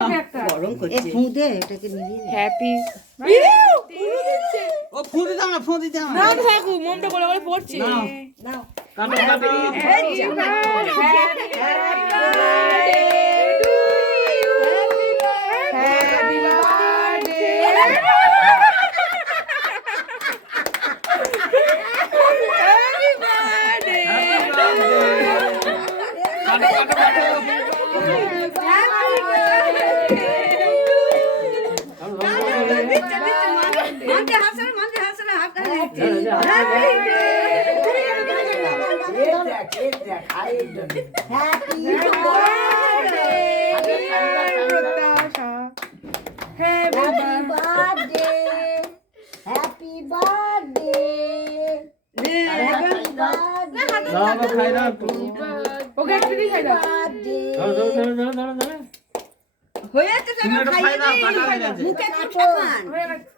গরম এ করছে। ফুঁদে এটাকে নিয়ে হ্যাপি ও ফুঁদি দাও না, ফুঁদি দাও না। না থাকু মনটা করে করে পড়ছে নাও। নাও কাটো কাটো। কাটো কাটো কাটো। মানতে হাসলে হাতটা হ্যাপি বার্থডে দাও বাবা, খাই দাও একটু। ওকে একটু দিয়ে খাই দাও দাও দাও দাও দাও দাও দাও। হয়ে যাচ্ছে তুমি একটু খাই দাও, কাটা হয়ে গেছে। মুখে খান হয়ে গেছে